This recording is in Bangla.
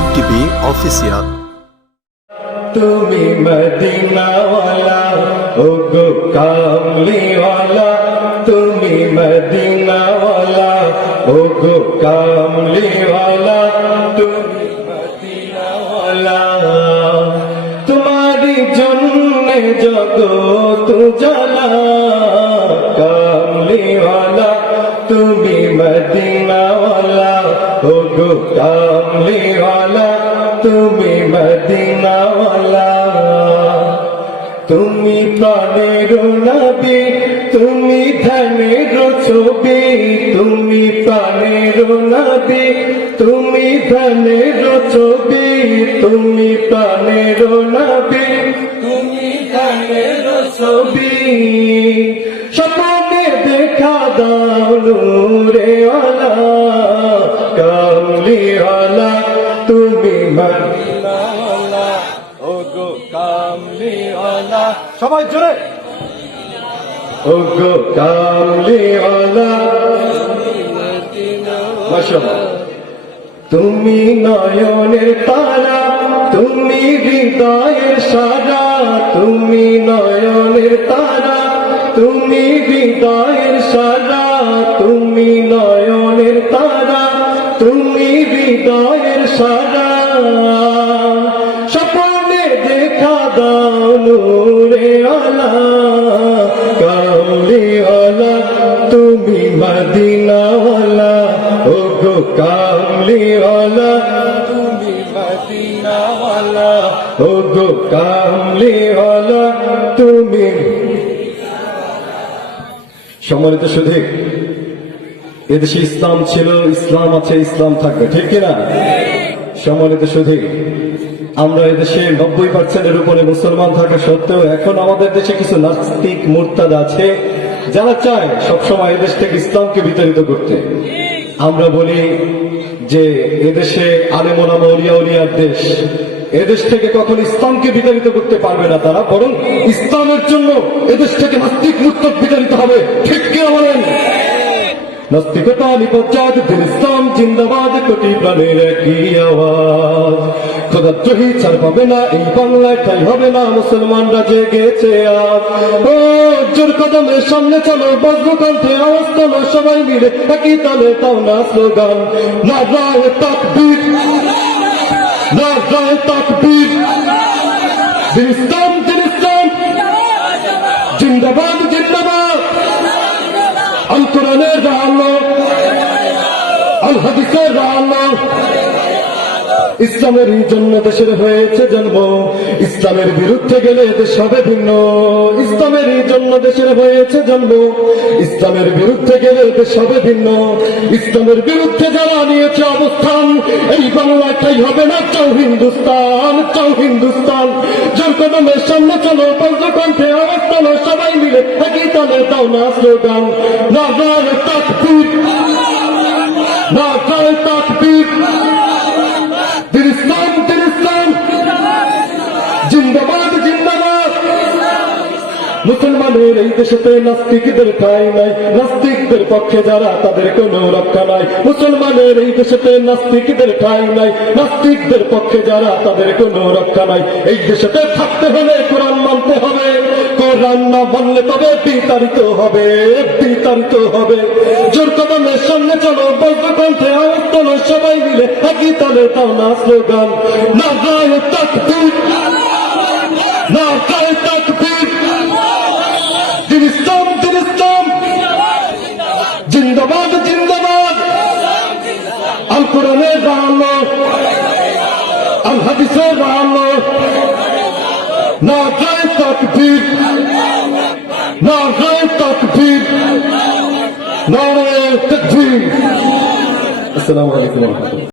MTV Official। তুমি মদিনাওয়ালা ও গো কামলিওয়ালা, তুমি মদিনাওয়ালা ও গো কামলিওয়ালা, তুমি মদিনাওয়ালা। তোমারি জন্যে জগৎ জ্বালা, কামলিওয়ালা তুমি মদিনাওয়ালা ও গো কামলিওয়ালা, তুমি মদিনাওয়ালা। তুমি প্রাণের নবী, তুমি ধনের ছবি, তুমি প্রাণের নবী, তুমি ধনের ছবি, তুমি প্রাণের নবী, তুমি ধনের ছবি। স্বপ্নে দেখা দাও নূরেওয়ালা, কামলিওয়ালা তুমি মদিনাওয়ালা ও গো কামলিওয়ালা। সবাই জোরে ও গো কামলিওয়ালা, মাশাআল্লাহ। তুমি নয়নের তারা, তুমি হৃদয়ের সারা, তুমি নয়নের তারা, তুমি হৃদয়ের সারা, তুমি নয়নের তারা, তুমি হৃদয়ের সারা। স্বপ্নে দেখা দাও নূরেওয়ালা, কামলিওয়ালা তুমি মদিনাওয়ালা ও গো কামলিওয়ালা, তুমি মদিনাওয়ালা ও গো কামলিওয়ালা তুমি। সম্মানিত সুধী, এদেশে ইসলাম ছিল, ইসলাম আছে, ইসলাম থাকবে, ঠিক কিনা? সম্মানিত সুধী, আমরা এদেশে 90% উপরে মুসলমান থাকা সত্ত্বেও এখন আমাদের দেশে কিছু নাস্তিক মুরতাদ আছে যারা চায় সবসময় এদেশ থেকে ইসলামকে বিতাড়িত করতে। আমরা বলি যে এদেশে আলেম ওলামা আউলিয়া উলিয়ার দেশ, এদেশ থেকে কখন ইসলামকে বিতাড়িত করতে পারবে না তারা, বরং ইসলামের জন্য এদেশ থেকে নাস্তিক মুরতাদ বিতাড়িত হবে, ঠিক কিনা বলেন? নাস্তিকতা নিপজ্জাত, দিন ইসলাম জিন্দাবাদ, কোটি প্রাণের একই আওয়াজ। খোদাদ্রোহী ছাড় পাবে না এই বাংলায়, ঠাই হবে না মুসলমানরা জেগেছে আজ। ও জোর কদমের সামনে চলো, বজ্র কণ্ঠে আওয়াজ তোলো, সবাই মিলে একই তালে তাও না স্লোগান, নারায়ে তাকবীর, নারায়ে তাকবীর। দিন ইসলাম, দিন ইসলাম জিন্দাবাদ, জিন্দাবাদ। আল কোরআনের আলো, আল হাদিসের আলো। ইসলামের জন্য দেশের হয়েছে জন্ম, ইসলামের বিরুদ্ধে গেলে দেশ হবে ভিন্ন। ইসলামের জন্য দেশের হয়েছে জন্ম, ইসলামের বিরুদ্ধে গেলে দেশ হবে ভিন্ন। ইসলামের বিরুদ্ধে যারা নিয়েছে অবস্থান, এই বাংলাটাই হবে না চাও হিন্দুস্তান, চাও হিন্দুস্তান। জোর কদমের সামনে চলো, বজ্র কণ্ঠে আওয়াজ তোলো, সবাই মিলে একই তালে দাও না স্লোগান, নারায়ে তাকবীর, নারায়ে তাকবীর। দিন ইসলাম, দিন ইসলাম জিন্দাবাদ, জিন্দাবাদ। মুসলমানের এই দেশেতে নাস্তিকদের ঠাঁই নাই, নাস্তিকদের পক্ষে যারা তাদের কোনো রক্ষা নাই। মুসলমানের এই দেশেতে নাস্তিকদের ঠাঁই নাই, নাস্তিকদের পক্ষে যারা তাদের কোনো রক্ষা নাই। এই দেশেতে থাকতে হলে কোরআন মানতে হবে, কোরআন না মানলে তবে বিতাড়িত হবে, বিতাড়িত হবে। জোর কদমের সামনে চলো, বজ্র কণ্ঠে আওয়াজ তোলো, সবাই মিলে একই তালে তাও না স্লোগান, নারায়ে তাকবীর, নারায়ে তাকবীর। দিন ইসলাম, দিন ইসলাম জিন্দাবাদ, জিন্দাবাদ। আল কোরআনের আলো, আল হাদিসের আলো, নারায়ে তাকবীর, নারায়ে তাকবীর, নারায়ে তাকবীর। আসসালামু আলাইকুম ওয়া রাহমাতুল্লাহ।